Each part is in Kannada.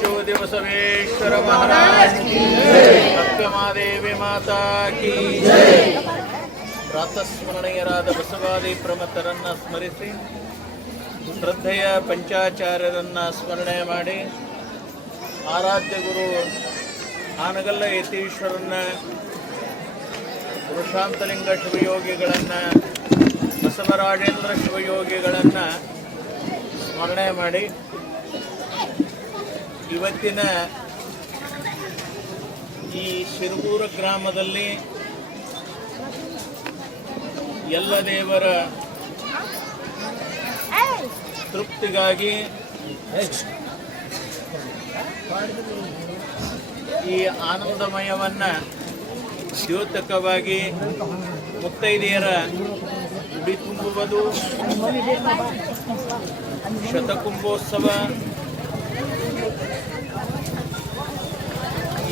ज्योति बसवेश्वर महाराज की महादेवी माता की ಪ್ರಾತಸ್ಮರಣೀಯರಾದ ಬಸವಾದಿ ಪ್ರಮಥರನ್ನ ಸ್ಮರಿಸಿ ಶ್ರದ್ಧೆಯ ಪಂಚಾಚಾರ್ಯರನ್ನ ಸ್ಮರಣೆ ಮಾಡಿ ಆರಾಧ್ಯ ಗುರು ಆನಗಲ್ಲ ಯತೀಶ್ವರನ್ನ ವೃಷಾಂತಲಿಂಗ ಶಿವಯೋಗಿಗಳನ್ನು ಬಸವರಾಜೇಂದ್ರ ಶಿವಯೋಗಿಗಳನ್ನು ಸ್ಮರಣೆ ಮಾಡಿ ಇವತ್ತಿನ ಈ ಶಿರಗೂರು ಗ್ರಾಮದಲ್ಲಿ ಎಲ್ಲ ದೇವರ ತೃಪ್ತಿಗಾಗಿ ಈ ಆನಂದಮಯವನ್ನು ದ್ಯೋತಕವಾಗಿ ಮುತ್ತೈದೆಯರ ಉಡಿ ತುಂಬುವುದು ಶತಕುಂಭೋತ್ಸವ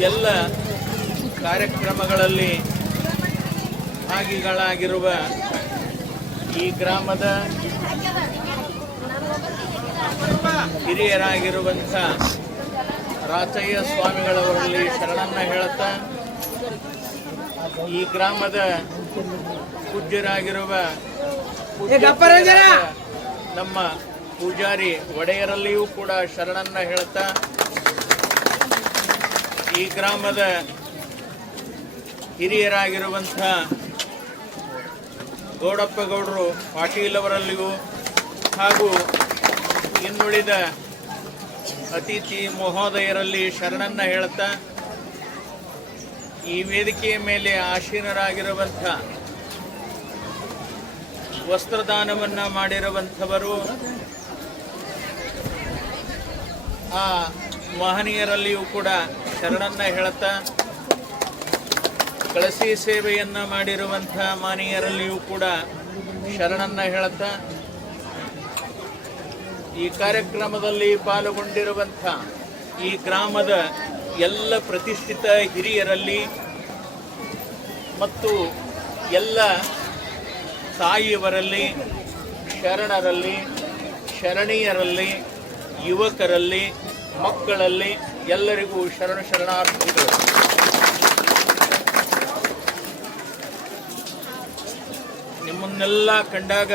ಎಲ್ಲ ಕಾರ್ಯಕ್ರಮಗಳಲ್ಲಿ ಭಾಗಿಗಳಾಗಿರುವ ಈ ಗ್ರಾಮದ ಹಿರಿಯರಾಗಿರುವಂಥ ರಾಚಯ್ಯ ಸ್ವಾಮಿಗಳವರಲ್ಲಿ ಶರಣನ್ನ ಹೇಳುತ್ತಾ ಈ ಗ್ರಾಮದ ಪೂಜ್ಯರಾಗಿರುವ ನಮ್ಮ ಪೂಜಾರಿ ಒಡೆಯರಲ್ಲಿಯೂ ಕೂಡ ಶರಣನ್ನ ಹೇಳುತ್ತಾ ಈ ಗ್ರಾಮದ ಹಿರಿಯರಾಗಿರುವಂಥ ಗೌಡಪ್ಪ ಗೌಡರು ಪಾಟೀಲ್ ಅವರಲ್ಲಿಯೂ ಹಾಗೂ ಇನ್ನುಳಿದ ಅತಿಥಿ ಮಹೋದಯರಲ್ಲಿ ಶರಣನ್ನ ಹೇಳುತ್ತಾ ಈ ವೇದಿಕೆಯ ಮೇಲೆ ಆಸೀನರಾಗಿರುವಂಥ ವಸ್ತ್ರದಾನವನ್ನು ಮಾಡಿರುವಂಥವರು ಆ ಮಹನೀಯರಲ್ಲಿಯೂ ಕೂಡ ಶರಣನ್ನ ಹೇಳುತ್ತಾ ಕಳಸಿ ಸೇವೆಯನ್ನು ಮಾಡಿರುವಂಥ ಮಾನೀಯರಲ್ಲಿಯೂ ಕೂಡ ಶರಣನ್ನ ಹೇಳುತ್ತಾ ಈ ಕಾರ್ಯಕ್ರಮದಲ್ಲಿ ಪಾಲ್ಗೊಂಡಿರುವಂಥ ಈ ಗ್ರಾಮದ ಎಲ್ಲ ಪ್ರತಿಷ್ಠಿತ ಹಿರಿಯರಲ್ಲಿ ಮತ್ತು ಎಲ್ಲ ತಾಯಿಯವರಲ್ಲಿ ಶರಣರಲ್ಲಿ ಶರಣೀಯರಲ್ಲಿ ಯುವಕರಲ್ಲಿ ಮಕ್ಕಳಲ್ಲಿ ಎಲ್ಲರಿಗೂ ಶರಣಾರ್ಥಿಗಳು. ನಿಮ್ಮನ್ನೆಲ್ಲ ಕಂಡಾಗ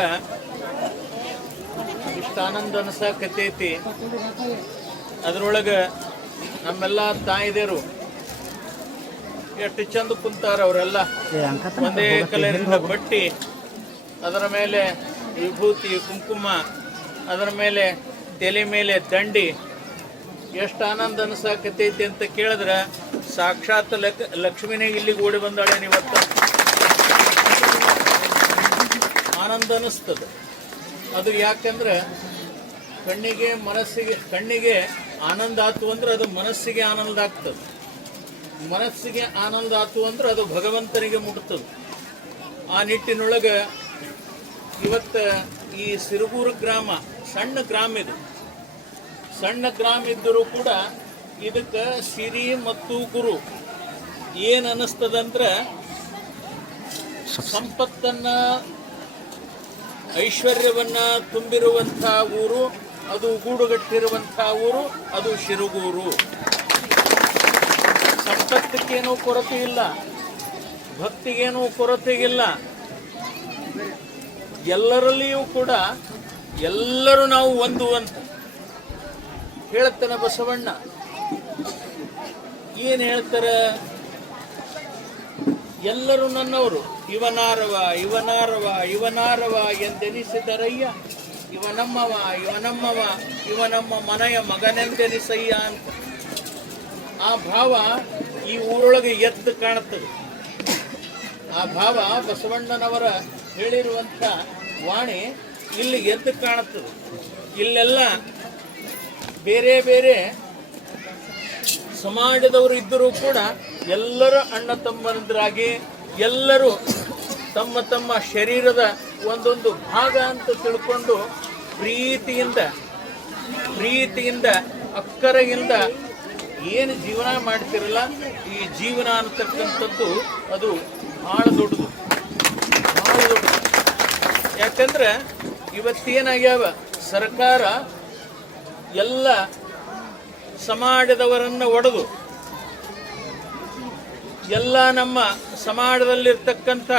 ಇಷ್ಟು ಆನಂದ ಅನಿಸಕತ್ತೈತಿ. ಅದರೊಳಗೆ ನಮ್ಮೆಲ್ಲ ತಾಯಿದೇರು ಎಷ್ಟು ಚಂದ ಕುಂತಾರ. ಅವರೆಲ್ಲ ಒಂದೇ ಕಲರಿಂದ ಬಟ್ಟಿ, ಅದರ ಮೇಲೆ ವಿಭೂತಿ ಕುಂಕುಮ, ಅದರ ಮೇಲೆ ತಲೆ ಮೇಲೆ ದಂಡಿ, ಎಷ್ಟು ಆನಂದ ಅನಿಸಕತ್ತೈತಿ ಅಂತ ಕೇಳಿದ್ರೆ ಸಾಕ್ಷಾತ್ ಲಕ್ಷ್ಮಿನೇ ಇಲ್ಲಿಗೆ ಓಡಿ ಬಂದಾಳೇನು ಇವತ್ತು. ಆನಂದ ಅನಿಸ್ತದೆ. ಅದು ಯಾಕಂದ್ರೆ ಕಣ್ಣಿಗೆ ಮನಸ್ಸಿಗೆ, ಕಣ್ಣಿಗೆ ಆನಂದ ಆತು ಅಂದ್ರೆ ಅದು ಮನಸ್ಸಿಗೆ ಆನಂದ ಆಗ್ತದೆ, ಮನಸ್ಸಿಗೆ ಆನಂದ ಆತು ಅಂದ್ರೆ ಅದು ಭಗವಂತನಿಗೆ ಮುಟ್ತದೆ. ಆ ನಿಟ್ಟಿನೊಳಗೆ ಇವತ್ತು ಈ ಸಿರಗೂರು ಗ್ರಾಮ ಸಣ್ಣ ಗ್ರಾಮ, ಇದು ಸಣ್ಣ ಗ್ರಾಮ ಇದ್ದರೂ ಕೂಡ ಇದಕ್ಕೆ ಸಿರಿ ಮತ್ತು ಗುರು ಏನು ಅನ್ನಿಸ್ತದಂದ್ರೆ ಸಂಪತ್ತನ್ನ ಐಶ್ವರ್ಯವನ್ನ ತುಂಬಿರುವಂಥ ಊರು, ಅದು ಗೂಡುಗಟ್ಟಿರುವಂಥ ಊರು, ಅದು ಶಿರಗೂರು. ಸಂಪತ್ತಕ್ಕೇನೂ ಕೊರತೆ ಇಲ್ಲ, ಭಕ್ತಿಗೇನೂ ಕೊರತೆ ಇಲ್ಲ. ಎಲ್ಲರಲ್ಲಿಯೂ ಕೂಡ ಎಲ್ಲರೂ ನಾವು ಒಂದು ಅಂತ ಹೇಳ್ತಾನೆ ಬಸವಣ್ಣ. ಏನು ಹೇಳ್ತಾರೆ? ಎಲ್ಲರೂ ನನ್ನವರು, ಇವನಾರವ ಇವನಾರವ ಇವನಾರವ ಎಂದೆನಿಸಿದರಯ್ಯ, ಇವನಮ್ಮವ ಇವನಮ್ಮವ ಇವನಮ್ಮ ಮನೆಯ ಮಗನೆಂದೆನಿಸಯ್ಯ ಅಂತ. ಆ ಭಾವ ಈ ಊರೊಳಗೆ ಎದ್ದು ಕಾಣುತ್ತದೆ. ಆ ಭಾವ ಬಸವಣ್ಣನವರ ಹೇಳಿರುವಂಥ ವಾಣಿ ಇಲ್ಲಿ ಎದ್ದು ಕಾಣುತ್ತದೆ. ಇಲ್ಲೆಲ್ಲ ಬೇರೆ ಬೇರೆ ಸಮಾಜದವರು ಇದ್ದರೂ ಕೂಡ ಎಲ್ಲರೂ ಅಣ್ಣ ತಮ್ಮಂದರಾಗಿ ಎಲ್ಲರೂ ತಮ್ಮ ತಮ್ಮ ಶರೀರದ ಒಂದೊಂದು ಭಾಗ ಅಂತ ತಿಳ್ಕೊಂಡು ಪ್ರೀತಿಯಿಂದ ಅಕ್ಕರೆಯಿಂದ ಏನು ಜೀವನ ಮಾಡ್ತಿರಲ್ಲ, ಈ ಜೀವನ ಅಂತಕ್ಕಂಥದ್ದು ಅದು ಭಾಳ ದೊಡ್ಡದು. ಯಾಕಂದ್ರೆ ಇವತ್ತೇನಾಗ್ಯಾವ ಸರ್ಕಾರ ಎಲ್ಲ ಸಮಾಜದವರನ್ನು ಒಡೆದು ಎಲ್ಲ ನಮ್ಮ ಸಮಾಜದಲ್ಲಿರ್ತಕ್ಕಂಥ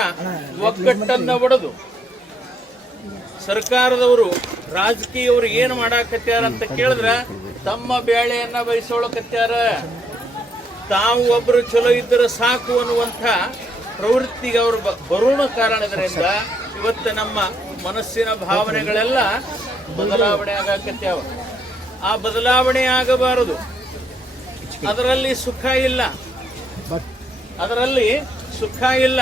ಒಗ್ಗಟ್ಟನ್ನು ಒಡೆದು ಸರ್ಕಾರದವರು ರಾಜಕೀಯವರು ಏನು ಮಾಡಾಕತ್ಯಾರ ಅಂತ ಕೇಳಿದ್ರೆ ತಮ್ಮ ಬೇಳೆಯನ್ನ ಬಯಸೋಳಕತ್ಯಾರ. ತಾವು ಒಬ್ಬರು ಚಲೋ ಇದ್ದರೆ ಸಾಕು ಅನ್ನುವಂಥ ಪ್ರವೃತ್ತಿಗೆ ಅವರು ಬರೋಣ ಕಾರಣದಿಂದ ಇವತ್ತು ನಮ್ಮ ಮನಸ್ಸಿನ ಭಾವನೆಗಳೆಲ್ಲ ಬದಲಾವಣೆ ಆಗಾಕತ್ಯಾವ. ಆ ಬದಲಾವಣೆ ಆಗಬಾರದು. ಅದರಲ್ಲಿ ಸುಖ ಇಲ್ಲ, ಅದರಲ್ಲಿ ಸುಖ ಇಲ್ಲ.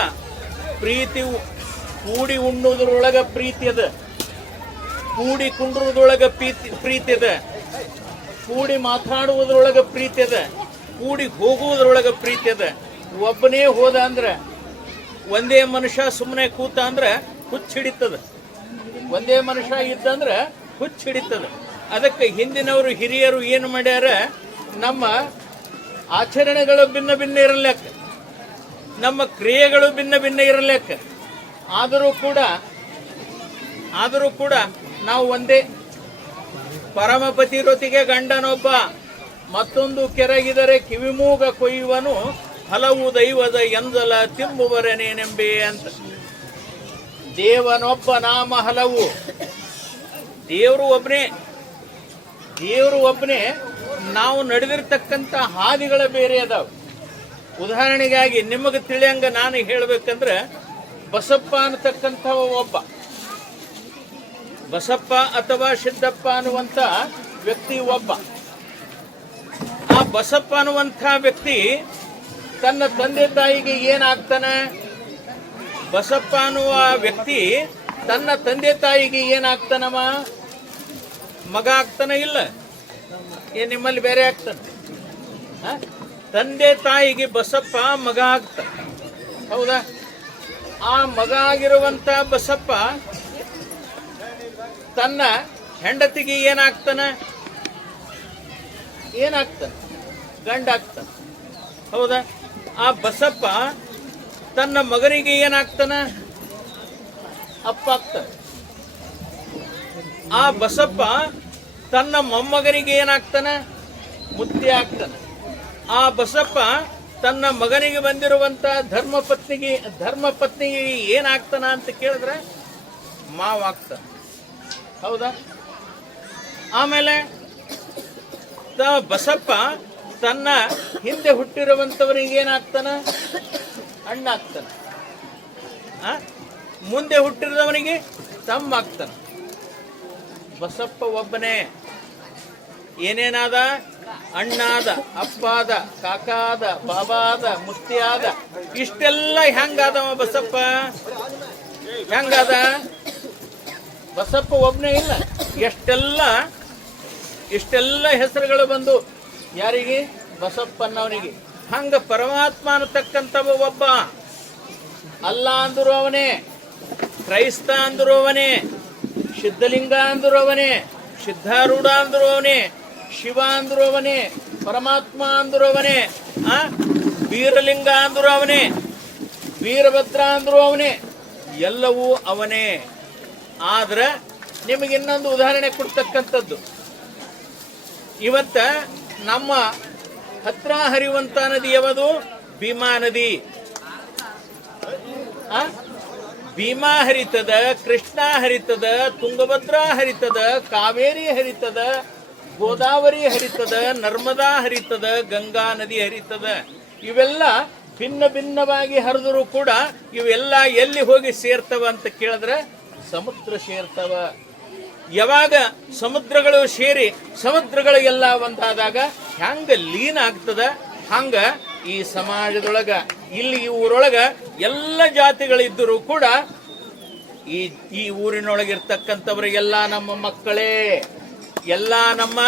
ಪ್ರೀತಿ ಕೂಡಿ ಉಣ್ಣುವುದರೊಳಗ ಪ್ರೀತಿ ಅದ, ಕೂಡಿ ಕುಂಡ್ರುವುದರೊಳಗ ಪ್ರೀತಿ ಅದ, ಕೂಡಿ ಮಾತಾಡುವುದರೊಳಗ ಪ್ರೀತಿ ಅದ, ಕೂಡಿ ಹೋಗುವುದರೊಳಗ ಪ್ರೀತಿ ಅದ. ಒಬ್ಬನೇ ಹೋದ ಅಂದ್ರೆ, ಒಂದೇ ಮನುಷ್ಯ ಸುಮ್ಮನೆ ಕೂತ ಅಂದ್ರೆ ಹುಚ್ಚ ಹಿಡಿತದ. ಒಂದೇ ಮನುಷ್ಯ ಇದ್ದಂದ್ರೆ ಹುಚ್ಚ ಹಿಡಿತದ. ಅದಕ್ಕೆ ಹಿಂದಿನವರು ಹಿರಿಯರು ಏನು ಮಾಡ್ಯಾರ, ನಮ್ಮ ಆಚರಣೆಗಳು ಭಿನ್ನ ಭಿನ್ನ ಇರಲಿಕ್ಕೆ, ನಮ್ಮ ಕ್ರಿಯೆಗಳು ಭಿನ್ನ ಭಿನ್ನ ಇರಲಿಕ್ಕೆ, ಆದರೂ ಕೂಡ ನಾವು ಒಂದೇ. ಪರಮಪತಿರೊತಿಗೆ ಗಂಡನೊಬ್ಬ, ಮತ್ತೊಂದು ಕೆರಗಿದರೆ ಕಿವಿಮೂಗ ಕೊಯ್ಯುವನು, ಹಲವು ದೈವದ ಎಂದಲ ತಿಂಬುವರನೇನೆಂಬೆ ಅಂತ. ದೇವನೊಬ್ಬ ನಾಮ ಹಲವು. ದೇವರು ಒಬ್ಬನೇ. ನಾವು ನಡೆದಿರ್ತಕ್ಕಂಥ ಹಾದಿಗಳ ಬೇರೆ ಅದಾವ. ಉದಾಹರಣೆಗಾಗಿ ನಿಮಗೆ ತಿಳಿಯಂಗ ನಾನು ಹೇಳಬೇಕಂದ್ರೆ, ಬಸಪ್ಪ ಅನ್ನತಕ್ಕಂಥವ ಒಬ್ಬ, ಬಸಪ್ಪ ಅಥವಾ ಸಿದ್ದಪ್ಪ ಅನ್ನುವಂಥ ವ್ಯಕ್ತಿ ಒಬ್ಬ. ಆ ಬಸಪ್ಪ ಅನ್ನುವಂಥ ವ್ಯಕ್ತಿ ತನ್ನ ತಂದೆ ತಾಯಿಗೆ ಏನಾಗ್ತಾನೆ? ಬಸಪ್ಪ ಅನ್ನುವ ವ್ಯಕ್ತಿ ತನ್ನ ತಂದೆ ತಾಯಿಗೆ ಏನಾಗ್ತಾನಮ್ಮ? ಮಗ ಆಗ್ತಾನ ಇಲ್ಲ? ಏನ್ ನಿಮ್ಮಲ್ಲಿ ಬೇರೆ ಆಗ್ತಾನೆ? ತಂದೆ ತಾಯಿಗೆ ಬಸಪ್ಪ ಮಗ ಆಗ್ತಾನೆ, ಹೌದಾ? ಆ ಮಗ ಆಗಿರುವಂತ ಬಸಪ್ಪ ತನ್ನ ಹೆಂಡತಿಗೆ ಏನಾಗ್ತಾನೆ? ಗಂಡ ಆಗ್ತಾನೆ, ಹೌದಾ? ಆ ಬಸಪ್ಪ ತನ್ನ ಮಗನಿಗೆ ಏನಾಗ್ತಾನೆ? ಅಪ್ಪ ಆಗ್ತಾನೆ. ಆ ಬಸಪ್ಪ ತನ್ನ ಮೊಮ್ಮಗನಿಗೆ ಏನಾಗ್ತಾನೆ? ಮುತ್ತಿ ಆಗ್ತಾನೆ. ಆ ಬಸಪ್ಪ ತನ್ನ ಮಗನಿಗೆ ಬಂದಿರುವಂತ ಧರ್ಮಪತ್ನಿಗೆ ಏನಾಗ್ತಾನ ಅಂತ ಕೇಳಿದ್ರೆ ಮಾವ ಆಗ್ತಾನೆ, ಹೌದಾ? ಆಮೇಲೆ ಬಸಪ್ಪ ತನ್ನ ಹಿಂದೆ ಹುಟ್ಟಿರುವಂತವನಿಗೆ ಏನಾಗ್ತಾನ? ಅಣ್ಣ ಆಗ್ತಾನೆ. ಮುಂದೆ ಹುಟ್ಟಿರದವನಿಗೆ ತಮ್ಮ ಆಗ್ತಾನೆ. ಬಸಪ್ಪ ಒಬ್ಬನೇ. ಏನೇನಾದ? ಅಣ್ಣಾದ, ಅಪ್ಪಾದ, ಕಾಕಾದ, ಬಾಬಾದ, ಮುತ್ತಿಯಾದ. ಇಷ್ಟೆಲ್ಲ ಹೆಂಗಾದವ ಬಸಪ್ಪ? ಹೆಂಗಾದ? ಬಸಪ್ಪ ಒಬ್ಬನೇ ಇಲ್ಲ, ಇಷ್ಟೆಲ್ಲ ಹೆಸರುಗಳು ಬಂದು ಯಾರಿಗೆ? ಬಸಪ್ಪನವನಿಗೆ. ಹಂಗ ಪರಮಾತ್ಮ ಅನ್ನತಕ್ಕಂಥವ ಒಬ್ಬ. ಅಲ್ಲ ಅಂದರು ಅವನೇ, ಕ್ರೈಸ್ತ ಅಂದರು ಅವನೇ, ಸಿದ್ಧಲಿಂಗ ಅಂದರು ಅವನೇ, ಸಿದ್ಧಾರೂಢ ಅಂದರು ಅವನೇ, ಶಿವ ಅಂದರು ಅವನೇ, ಪರಮಾತ್ಮ ಅಂದರು ಅವನೇ, ವೀರಲಿಂಗ ಅಂದರು ಅವನೇ, ವೀರಭದ್ರ ಅಂದರು ಅವನೇ, ಎಲ್ಲವೂ ಅವನೇ. ಆದ್ರೆ ನಿಮಗೆ ಇನ್ನೊಂದು ಉದಾಹರಣೆ ಕೊಡ್ತಕ್ಕಂಥದ್ದು, ಇವತ್ತ ನಮ್ಮ ಹತ್ರ ಹರಿಯುವಂತ ನದಿ ಯಾವುದು? ಭೀಮಾ ನದಿ. ಭೀಮಾ ಹರಿತದ, ಕೃಷ್ಣ ಹರಿತದ, ತುಂಗಭದ್ರಾ ಹರಿತದ, ಕಾವೇರಿ ಹರಿತದ, ಗೋದಾವರಿ ಹರಿತದ, ನರ್ಮದಾ ಹರಿತದ, ಗಂಗಾ ನದಿ ಹರಿತದ. ಇವೆಲ್ಲ ಭಿನ್ನ ಭಿನ್ನವಾಗಿ ಹರಿದರೂ ಕೂಡ ಇವೆಲ್ಲ ಎಲ್ಲಿ ಹೋಗಿ ಸೇರ್ತವ ಅಂತ ಕೇಳಿದ್ರೆ ಸಮುದ್ರ ಸೇರ್ತವ. ಯಾವಾಗ ಸಮುದ್ರಗಳು ಸೇರಿ ಸಮುದ್ರಗಳು ಎಲ್ಲ ಒಂದಾದಾಗ ಹೆಂಗ ಲೀನ ಆಗ್ತದ, ಹಂಗ ಈ ಸಮಾಜದೊಳಗ ಇಲ್ಲಿ ಈ ಊರೊಳಗ ಎಲ್ಲ ಜಾತಿಗಳಿದ್ದರೂ ಕೂಡ ಈ ಊರಿನೊಳಗಿರ್ತಕ್ಕಂಥವ್ರಿಗೆಲ್ಲ ನಮ್ಮ ಮಕ್ಕಳೇ, ಎಲ್ಲ ನಮ್ಮ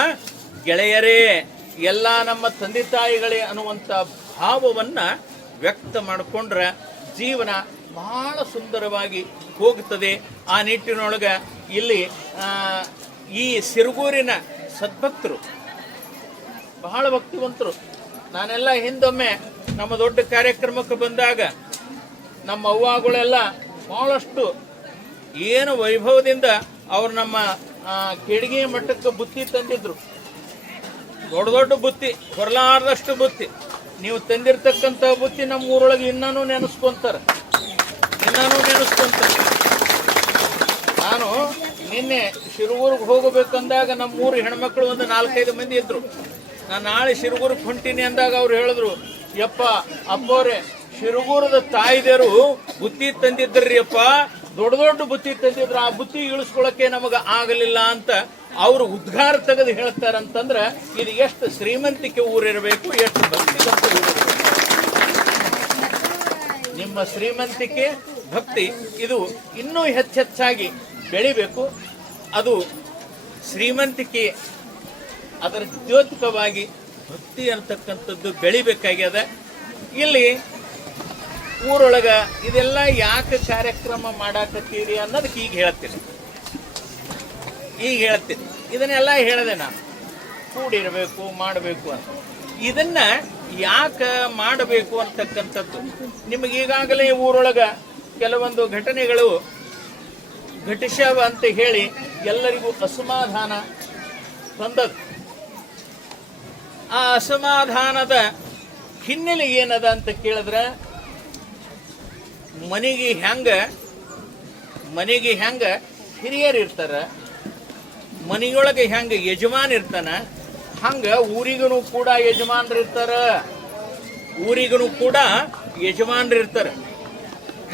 ಗೆಳೆಯರೇ, ಎಲ್ಲ ನಮ್ಮ ತಂದೆ ತಾಯಿಗಳೇ ಅನ್ನುವಂಥ ಭಾವವನ್ನ ವ್ಯಕ್ತ ಮಾಡಿಕೊಂಡ್ರೆ ಜೀವನ ಬಹಳ ಸುಂದರವಾಗಿ ಹೋಗುತ್ತದೆ. ಆ ನಿಟ್ಟಿನೊಳಗೆ ಇಲ್ಲಿ ಈ ಸಿರುಗೂರಿನ ಸದ್ಭಕ್ತರು ಬಹಳ ಭಕ್ತಿವಂತರು. ನಾನೆಲ್ಲ ಹಿಂದೊಮ್ಮೆ ನಮ್ಮ ದೊಡ್ಡ ಕಾರ್ಯಕ್ರಮಕ್ಕೆ ಬಂದಾಗ ನಮ್ಮ ಅವ್ವಗಳೆಲ್ಲ ಬಹಳಷ್ಟು ಏನು ವೈಭವದಿಂದ ಅವ್ರು ನಮ್ಮ ಕೆಡಗಿ ಮಟ್ಟಕ್ಕೆ ಬುತ್ತಿ ತಂದಿದ್ರು. ದೊಡ್ಡ ದೊಡ್ಡ ಬುತ್ತಿ, ಹೊರಲಾರ್ದಷ್ಟು ಬುತ್ತಿ. ನೀವು ತಂದಿರ್ತಕ್ಕಂಥ ಬುತ್ತಿ ನಮ್ಮ ಊರೊಳಗೆ ಇನ್ನೂ ನೆನೆಸ್ಕೊಂತಾರೆ. ನಾನು ನಿನ್ನೆ ಶಿರಗೂರಿಗೆ ಹೋಗಬೇಕಂದಾಗ ನಮ್ಮೂರು ಹೆಣ್ಮಕ್ಳು ಒಂದು 4-5 ಮಂದಿ ಇದ್ರು. ನಾನು ನಾಳೆ ಶಿರಗೂರಿಗೆ ಹೊಂಟೀನಿ ಅಂದಾಗ ಅವ್ರು ಹೇಳಿದ್ರು, ಯಪ್ಪ ಅಪ್ಪವ್ರೆ ಶಿರಗೂರದ ತಾಯಿದೇರು ಬುತ್ತಿ ತಂದಿದ್ರಿ ಅಪ್ಪ, ದೊಡ್ಡ ದೊಡ್ಡ ಬುತ್ತಿ ತಂದಿದ್ರು, ಆ ಬುತ್ತಿ ಇಳಿಸ್ಕೊಳಕ್ಕೆ ನಮಗೆ ಆಗಲಿಲ್ಲ ಅಂತ ಅವರು ಉದ್ಗಾರ ತೆಗೆದು ಹೇಳ್ತಾರಂತಂದ್ರೆ ಇದು ಎಷ್ಟು ಶ್ರೀಮಂತಿಕೆ ಊರಿರಬೇಕು, ಎಷ್ಟು ಭಕ್ತಿಗಂತ ಊರಿರಬೇಕು. ನಿಮ್ಮ ಶ್ರೀಮಂತಿಕೆ ಭಕ್ತಿ ಇದು ಇನ್ನೂ ಹೆಚ್ಚೆಚ್ಚಾಗಿ ಬೆಳಿಬೇಕು. ಅದು ಶ್ರೀಮಂತಿಕೆ ಅದರ ದ್ಯೋತಕವಾಗಿ ಭಕ್ತಿ ಅಂತಕ್ಕಂಥದ್ದು ಬೆಳಿಬೇಕಾಗ್ಯದ. ಇಲ್ಲಿ ಊರೊಳಗ ಇದೆಲ್ಲ ಯಾಕೆ ಕಾರ್ಯಕ್ರಮ ಮಾಡಾಕತ್ತೀರಿ ಅನ್ನೋದಕ್ಕೆ ಈಗ ಹೇಳ್ತೀನಿ. ಇದನ್ನೆಲ್ಲ ಹೇಳಿದೆ ನಾನು, ಕೂಡಿರಬೇಕು ಮಾಡಬೇಕು ಅಂತ. ಇದನ್ನ ಯಾಕೆ ಮಾಡಬೇಕು ಅಂತಕ್ಕಂಥದ್ದು ನಿಮಗೀಗಾಗಲೇ ಊರೊಳಗ ಕೆಲವೊಂದು ಘಟನೆಗಳು ಘಟಿಸ್ಯಾವ ಅಂತ ಹೇಳಿ ಎಲ್ಲರಿಗೂ ಅಸಮಾಧಾನ ತಂದದ್ದು. ಆ ಅಸಮಾಧಾನದ ಹಿನ್ನೆಲೆ ಏನದ ಅಂತ ಕೇಳಿದ್ರೆ, ಮನೆಗೆ ಹೆಂಗ ಹಿರಿಯರು ಇರ್ತಾರ, ಮನೆಯೊಳಗೆ ಹೆಂಗ ಯಜಮಾನ್ ಇರ್ತಾನ, ಹಂಗ ಊರಿಗೂ ಕೂಡ ಯಜಮಾನ್ರು ಇರ್ತಾರ.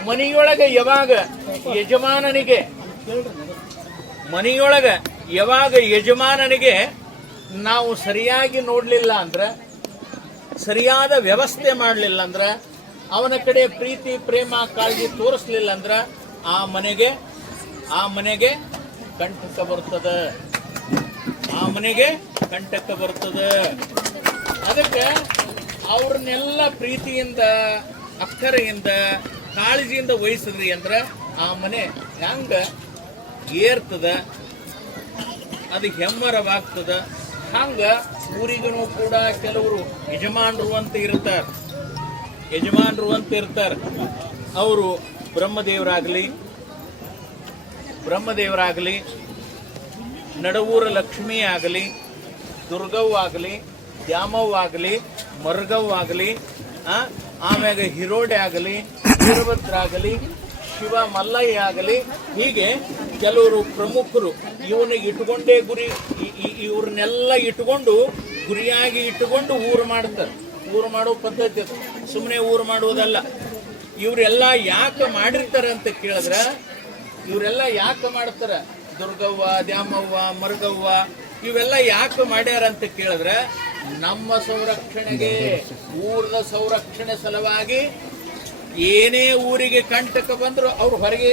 ಮನೆಯೊಳಗೆ ಯಾವಾಗ ಯಜಮಾನನಿಗೆ ನಾವು ಸರಿಯಾಗಿ ನೋಡ್ಲಿಲ್ಲ ಅಂದ್ರ, ಸರಿಯಾದ ವ್ಯವಸ್ಥೆ ಮಾಡಲಿಲ್ಲ ಅಂದ್ರ, ಅವನ ಕಡೆ ಪ್ರೀತಿ ಪ್ರೇಮ ಕಾಳಜಿ ತೋರಿಸ್ಲಿಲ್ಲ ಅಂದ್ರ ಆ ಮನೆಗೆ ಕಂಟಕ ಬರ್ತದ. ಅದಕ್ಕೆ ಅವ್ರನ್ನೆಲ್ಲ ಪ್ರೀತಿಯಿಂದ ಅಕ್ಕರೆಯಿಂದ ಕಾಳಜಿಯಿಂದ ವಹಿಸಿದ್ರಿ ಅಂದ್ರ ಆ ಮನೆ ಹೆಂಗ ಏರ್ತದ, ಅದು ಹೆಮ್ಮರವಾಗ್ತದ. ಹಂಗ ಊರಿಗೂ ಕೂಡ ಕೆಲವರು ಯಜಮಾನರು ಅಂತ ಇರ್ತಾರೆ. ಅವರು ಬ್ರಹ್ಮದೇವರಾಗಲಿ, ನಡವೂರ ಲಕ್ಷ್ಮೀ ಆಗಲಿ, ದುರ್ಗವ್ವ ಆಗಲಿ, ದ್ಯಾಮವ್ವ ಆಗಲಿ, ಮರ್ಗವ್ವ ಆಗಲಿ, ಆಮ್ಯಾಗ ಹಿರೋಡೆ ಆಗಲಿ, ವೀರಭದ್ರ ಆಗಲಿ, ಶಿವ ಮಲ್ಲಯ್ಯ ಆಗಲಿ, ಹೀಗೆ ಕೆಲವರು ಪ್ರಮುಖರು ಇವನಿಗೆ ಇಟ್ಕೊಂಡೇ ಇವ್ರನ್ನೆಲ್ಲ ಇಟ್ಕೊಂಡು ಗುರಿಯಾಗಿ ಇಟ್ಟುಕೊಂಡು ಊರು ಮಾಡ್ತಾರೆ. ಊರು ಮಾಡೋ ಪದ್ಧತಿ ಅದು, ಸುಮ್ಮನೆ ಊರು ಮಾಡುವುದಲ್ಲ. ಇವರೆಲ್ಲ ಯಾಕೆ ಮಾಡಿರ್ತಾರೆ ಅಂತ ಕೇಳಿದ್ರೆ, ದುರ್ಗವ್ವ, ದ್ಯಾಮವ್ವ, ಮರ್ಗವ್ವ ಇವೆಲ್ಲ ಯಾಕೆ ಮಾಡ್ಯಾರ ಅಂತ ಕೇಳಿದ್ರೆ, ನಮ್ಮ ಸಂರಕ್ಷಣೆಗೆ, ಊರದ ಸಂರಕ್ಷಣೆ ಸಲುವಾಗಿ. ಏನೇ ಊರಿಗೆ ಕಂಟಕ ಬಂದ್ರು ಅವ್ರು ಹೊರಗೆ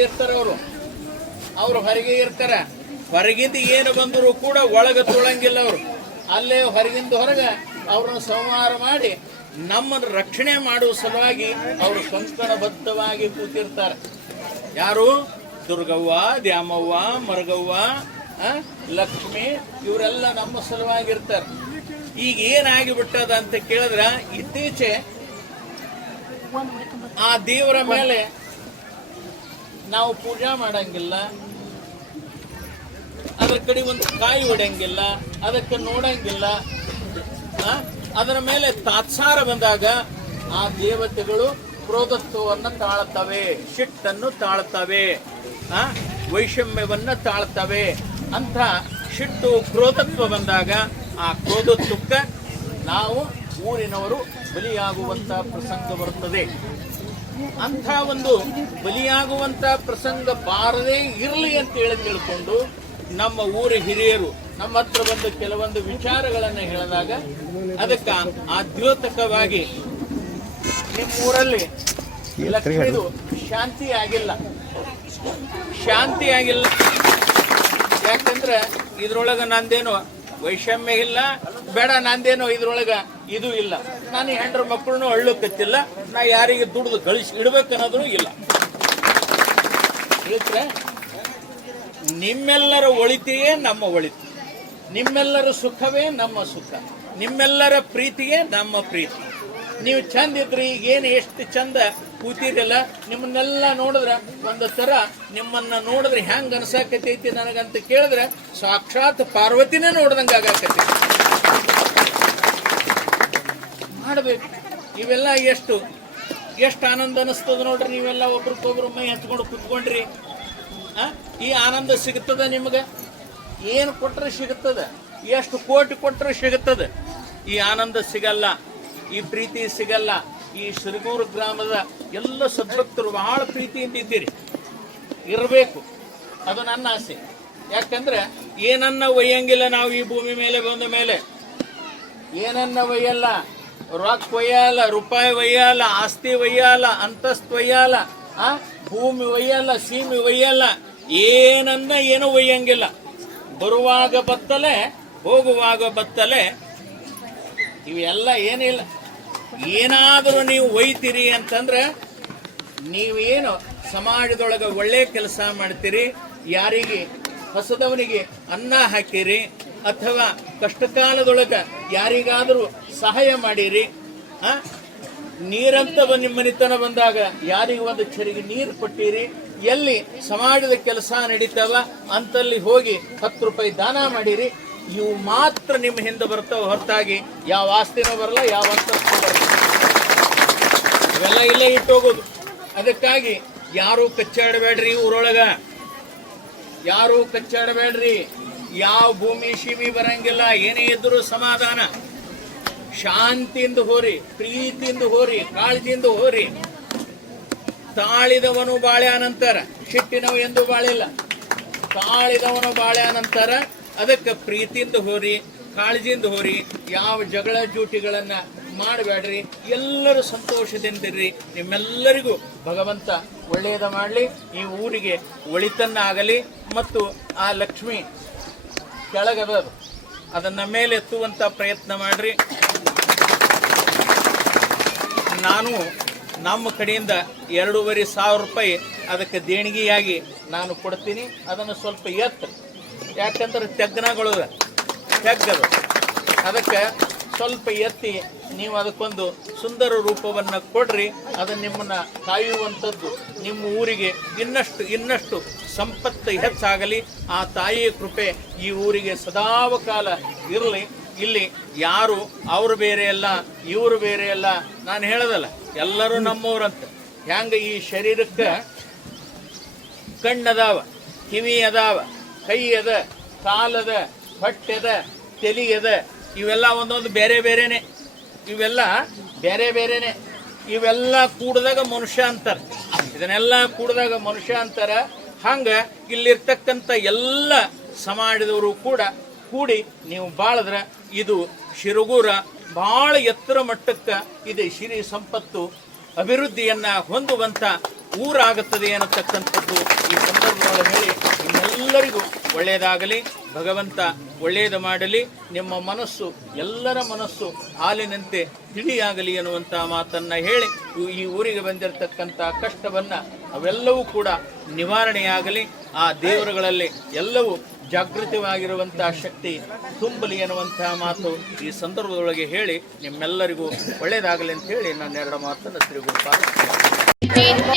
ಇರ್ತಾರೆ. ಹೊರಗಿಂದ ಏನು ಬಂದರೂ ಕೂಡ ಒಳಗೆ ತೊಳಂಗಿಲ್ಲ. ಅವರು ಅಲ್ಲೇ ಹೊರಗಿಂದ ಹೊರಗೆ ಅವ್ರನ್ನ ಸಂಹಾರ ಮಾಡಿ ನಮ್ಮನ್ನು ರಕ್ಷಣೆ ಮಾಡುವ ಸಲುವಾಗಿ ಅವರು ಕಂಕಣಬದ್ಧವಾಗಿ ಕೂತಿರ್ತಾರೆ. ಯಾರು? ದುರ್ಗವ್ವ, ದ್ಯಾಮವ್ವ, ಮರ್ಗವ್ವ, ಲಕ್ಷ್ಮಿ ಇವರೆಲ್ಲ ನಮ್ಮ ಸಲುವಾಗಿರ್ತಾರೆ. ಈಗ ಏನಾಗಿಬಿಟ್ಟದ ಅಂತ ಕೇಳಿದ್ರ, ಇತ್ತೀಚೆ ಆ ದೇವರ ಮೇಲೆ ನಾವು ಪೂಜಾ ಮಾಡಂಗಿಲ್ಲ, ಅದರ ಕಡೆ ಒಂದು ಕಾಯಿ ಹೊಡೆಯಂಗಿಲ್ಲ, ಅದಕ್ಕೆ ನೋಡಂಗಿಲ್ಲ. ಅದರ ಮೇಲೆ ತಾತ್ಸಾರ ಬಂದಾಗ ಆ ದೇವತೆಗಳು ಕ್ರೋಧತ್ವವನ್ನು ತಾಳ್ತವೆ, ಶಿಟ್ಟನ್ನು ತಾಳ್ತವೆ, ವೈಷಮ್ಯವನ್ನ ತಾಳ್ತವೆ. ಅಂತ ಶಿಟ್ಟು ಕ್ರೋಧತ್ವ ಬಂದಾಗ ಆ ಕ್ರೋಧತ್ವಕ್ಕೆ ನಾವು ಊರಿನವರು ಬಲಿಯಾಗುವಂತ ಪ್ರಸಂಗ ಬರುತ್ತದೆ. ಅಂಥ ಒಂದು ಬಲಿಯಾಗುವಂತ ಪ್ರಸಂಗ ಬಾರದೇ ಇರಲಿ ಅಂತ ತಿಳ್ಕೊಂಡು ನಮ್ಮ ಊರ ಹಿರಿಯರು ನಮ್ಮ ಹತ್ರ ಬಂದು ಕೆಲವೊಂದು ವಿಚಾರಗಳನ್ನು ಹೇಳಿದಾಗ ಅದಕ್ಕೆ ಆದ್ಯೋತಕವಾಗಿ ನಿಮ್ಮೂರಲ್ಲಿ ಲಕ್ಷ್ಮೀದು ಶಾಂತಿ ಆಗಿಲ್ಲ. ಯಾಕಂದ್ರೆ ಇದ್ರೊಳಗ ನಂದೇನು ವೈಷಮ್ಯ ಇಲ್ಲ, ಬೇಡ ನಂದೇನೋ ಇದ್ರೊಳಗ ಇದು ಇಲ್ಲ, ನಾನು ಹೆಂಡ್ರ ಮಕ್ಕಳನ್ನು ಅಳ್ಳಕ್ಕತ್ತಿಲ್ಲ, ನಾ ಯಾರಿಗೆ ದುಡ್ದು ಗಳಿಸಿ ಇಡ್ಬೇಕನ್ನೋದು ಇಲ್ಲ. ಹೇಳಿದ್ರೆ ನಿಮ್ಮೆಲ್ಲರ ಒಳಿತೆಯೇ ನಮ್ಮ ಒಳಿತು, ನಿಮ್ಮೆಲ್ಲರ ಸುಖವೇ ನಮ್ಮ ಸುಖ, ನಿಮ್ಮೆಲ್ಲರ ಪ್ರೀತಿಯೇ ನಮ್ಮ ಪ್ರೀತಿ. ನೀವು ಚಂದ ಇದ್ರಿ, ಈಗೇನು ಎಷ್ಟು ಚಂದ ಕೂತಿರಲ್ಲ, ನಿಮ್ಮನ್ನೆಲ್ಲ ನೋಡಿದ್ರೆ ಒಂದು ಥರ ನಿಮ್ಮನ್ನ ನೋಡಿದ್ರೆ ಹೆಂಗೆ ಅನ್ಸಾಕತೈತಿ ನನಗಂತ ಕೇಳಿದ್ರೆ ಸಾಕ್ಷಾತ್ ಪಾರ್ವತಿನೇ ನೋಡ್ದಂಗೆ ಆಗಾಕತ್ತೈತಿ. ಮಾಡಬೇಕು ಇವೆಲ್ಲ. ಎಷ್ಟು ಆನಂದ ಅನಿಸ್ತದ ನೋಡ್ರಿ. ನೀವೆಲ್ಲ ಒಬ್ರಿಗೊಬ್ರು ಮೈ ಹಚ್ಕೊಂಡು ಕುತ್ಕೊಂಡ್ರಿ, ಈ ಆನಂದ ಸಿಗುತ್ತದೆ ನಿಮಗೆ. ಏನು ಕೊಟ್ಟರೆ ಸಿಗುತ್ತದೆ, ಎಷ್ಟು ಕೋಟಿ ಕೊಟ್ಟರೆ ಸಿಗುತ್ತದೆ. ಈ ಆನಂದ ಸಿಗಲ್ಲ, ಈ ಪ್ರೀತಿ ಸಿಗಲ್ಲ. ಈ ಸಿರಗೂರು ಗ್ರಾಮದ ಎಲ್ಲ ಸದ್ಭಕ್ತರು ಬಹಳ ಪ್ರೀತಿಯಿಂದ ಇದ್ದೀರಿ, ಇರಬೇಕು. ಅದು ನನ್ನ ಆಸೆ. ಯಾಕಂದ್ರೆ ಏನನ್ನ ಒಯ್ಯಂಗಿಲ್ಲ ನಾವು ಈ ಭೂಮಿ ಮೇಲೆ ಬಂದ ಮೇಲೆ. ಏನನ್ನ ಒಯ್ಯಲ್ಲ, ರೊಕ್ಕ ಒಯ್ಯಲ್ಲ, ರೂಪಾಯಿ ಒಯ್ಯಲ್ಲ, ಆಸ್ತಿ ಒಯ್ಯಲ್ಲ, ಅಂತಸ್ತು ಒಯ್ಯಲ್ಲ, ಭೂಮಿ ಒಯ್ಯಲ್ಲ, ಸೀಮೆ ಒಯ್ಯಲ್ಲ, ಏನೂ ಒಯ್ಯಂಗಿಲ್ಲ. ಬರುವಾಗ ಬತ್ತಲೆ, ಹೋಗುವಾಗ ಬತ್ತಲೆ. ಇವೆಲ್ಲ ಏನಿಲ್ಲ. ಏನಾದರೂ ನೀವು ಒಯ್ತೀರಿ ಅಂತಂದ್ರೆ ನೀವೇನು ಸಮಾಜದೊಳಗೆ ಒಳ್ಳೆ ಕೆಲಸ ಮಾಡ್ತೀರಿ, ಯಾರಿಗೆ ಹಸದವನಿಗೆ ಅನ್ನ ಹಾಕಿರಿ, ಅಥವಾ ಕಷ್ಟಕಾಲದೊಳಗೆ ಯಾರಿಗಾದರೂ ಸಹಾಯ ಮಾಡಿರಿ, ನೀರಂತ ನಿಮ್ಮ ಮನಿತನ ಬಂದಾಗ ಯಾರಿಗೆ ಒಂದು ಚರಿಗೆ ನೀರು ಕೊಟ್ಟಿರಿ, ಎಲ್ಲಿ ಸಮಾಜದ ಕೆಲಸ ನಡೀತಾವ ಅಂತಲ್ಲಿ ಹೋಗಿ 10 ರೂಪಾಯಿ ದಾನ ಮಾಡಿರಿ. ಇವು ಮಾತ್ರ ನಿಮ್ಮ ಹಿಂದೆ ಬರ್ತಾವ, ಹೊರತಾಗಿ ಯಾವ ಆಸ್ತಿನೂ ಬರಲ್ಲ, ಯಾವ ಅಂತಸ್ತು ಬರಲ್ಲ. ಇವೆಲ್ಲ ಇಲ್ಲೇ ಇಟ್ಟೋಗೋದು. ಅದಕ್ಕಾಗಿ ಯಾರೂ ಕಚ್ಚಾಡಬೇಡ್ರಿ, ಊರೊಳಗ ಯಾರೂ ಕಚ್ಚಾಡಬೇಡ್ರಿ. ಯಾವ ಭೂಮಿ ಶಿಮಿ ಬರಂಗಿಲ್ಲ. ಏನೇ ಇದ್ರೂ ಸಮಾಧಾನ, ಶಾಂತಿಯಿಂದ ಹೋರಿ, ಪ್ರೀತಿಯಿಂದ ಹೋರಿ, ಕಾಳಜಿಯಿಂದ ಹೋರಿ. ತಾಳಿದವನು ಬಾಳ್ಯಾನಂತರ, ಶಿಟ್ಟಿನವ ಎಂದು ಬಾಳಿಲ್ಲ. ತಾಳಿದವನು ಬಾಳ್ಯಾನಂತರ. ಅದಕ್ಕೆ ಪ್ರೀತಿಯಿಂದ ಹೋರಿ, ಕಾಳಜಿಯಿಂದ ಹೋರಿ. ಯಾವ ಜಗಳ ಜೂಟಿಗಳನ್ನ ಮಾಡಬೇಡ್ರಿ. ಎಲ್ಲರೂ ಸಂತೋಷದಿಂದಿರ್ರಿ. ನಿಮ್ಮೆಲ್ಲರಿಗೂ ಭಗವಂತ ಒಳ್ಳೆಯದ ಮಾಡಲಿ. ಈ ಊರಿಗೆ ಒಳಿತನ್ನ ಆಗಲಿ. ಮತ್ತು ಆ ಲಕ್ಷ್ಮಿ ಕೆಳಗದ ಅದನ್ನ ಮೇಲೆ ಎತ್ತುವಂತ ಪ್ರಯತ್ನ ಮಾಡ್ರಿ. ನಾನು ನಮ್ಮ ಕಡೆಯಿಂದ 2,500 ರೂಪಾಯಿ ಅದಕ್ಕೆ ದೇಣಿಗೆಯಾಗಿ ನಾನು ಕೊಡ್ತೀನಿ. ಅದನ್ನು ಸ್ವಲ್ಪ ಎತ್ತ, ಯಾಕಂದ್ರೆ ತೆಗ್ಗನಗಳು ತೆಗ್ಗದು. ಅದಕ್ಕೆ ಸ್ವಲ್ಪ ಎತ್ತಿ ನೀವು ಅದಕ್ಕೊಂದು ಸುಂದರ ರೂಪವನ್ನು ಕೊಡ್ರಿ. ಅದು ನಿಮ್ಮನ್ನ ಕಾಯುವಂಥದ್ದು. ನಿಮ್ಮ ಊರಿಗೆ ಇನ್ನಷ್ಟು ಸಂಪತ್ತು ಹೆಚ್ಚಾಗಲಿ. ಆ ತಾಯಿಯ ಕೃಪೆ ಈ ಊರಿಗೆ ಸದಾವಕಾಲ ಇರಲಿ. ಇಲ್ಲಿ ಯಾರು ಅವರು ಬೇರೆ ಅಲ್ಲ, ಇವರು ಬೇರೆ ಅಲ್ಲ. ನಾನು ಹೇಳೋದಲ್ಲ, ಎಲ್ಲರೂ ನಮ್ಮವ್ರಂತ. ಹೆಂಗ ಈ ಶರೀರಕ್ಕೆ ಕಣ್ಣದಾವ, ಕಿವಿ ಅದಾವ, ಕೈ ಅದ, ಕಾಲದ, ಹೊಟ್ಟೆದ, ತಲೆ ಅದ. ಇವೆಲ್ಲ ಒಂದೊಂದು ಬೇರೆ ಬೇರೆನೆ. ಇವೆಲ್ಲ ಬೇರೆ ಬೇರೆನೆ. ಇವೆಲ್ಲ ಕೂಡಿದಾಗ ಮನುಷ್ಯ ಅಂತಾರೆ. ಇದನ್ನೆಲ್ಲ ಕೂಡಿದಾಗ ಮನುಷ್ಯ ಅಂತಾರೆ. ಹಂಗ ಇಲ್ಲಿರ್ತಕ್ಕಂಥ ಎಲ್ಲ ಸಮಾಜದವರು ಕೂಡ ಕೂಡಿ ನೀವು ಬಾಳಿದ್ರೆ ಇದು ಶಿರಗೂರ ಬಹಳ ಎತ್ತರ ಮಟ್ಟಕ್ಕೆ ಇದೆ. ಸಿರಿ ಸಂಪತ್ತು ಅಭಿವೃದ್ಧಿಯನ್ನ ಹೊಂದುವಂತ ಊರಾಗುತ್ತದೆ ಅನ್ನತಕ್ಕಂಥದ್ದು ಈ ಸಂದರ್ಭದೊಳಗೆ ಹೇಳಿ ನಿಮ್ಮೆಲ್ಲರಿಗೂ ಒಳ್ಳೆಯದಾಗಲಿ. ಭಗವಂತ ಒಳ್ಳೆಯದು ಮಾಡಲಿ. ನಿಮ್ಮ ಮನಸ್ಸು ಎಲ್ಲರ ಮನಸ್ಸು ಹಾಲಿನಂತೆ ತಿಳಿಯಾಗಲಿ ಅನ್ನುವಂಥ ಮಾತನ್ನ ಹೇಳಿ ಈ ಊರಿಗೆ ಬಂದಿರತಕ್ಕಂಥ ಕಷ್ಟವನ್ನ ಅವೆಲ್ಲವೂ ಕೂಡ ನಿವಾರಣೆಯಾಗಲಿ. ಆ ದೇವರುಗಳಲ್ಲಿ ಎಲ್ಲವೂ ಜಾಗೃತವಾಗಿರುವಂತಹ ಶಕ್ತಿ ತುಂಬಲಿ ಎನ್ನುವಂತಹ ಮಾತು ಈ ಸಂದರ್ಭದೊಳಗೆ ಹೇಳಿ ನಿಮ್ಮೆಲ್ಲರಿಗೂ ಒಳ್ಳೆಯದಾಗಲಿ ಅಂತ ಹೇಳಿ ನಾನು 2 ಮಾತನ್ನು ಶ್ರೀ ಗುರುಪಾದ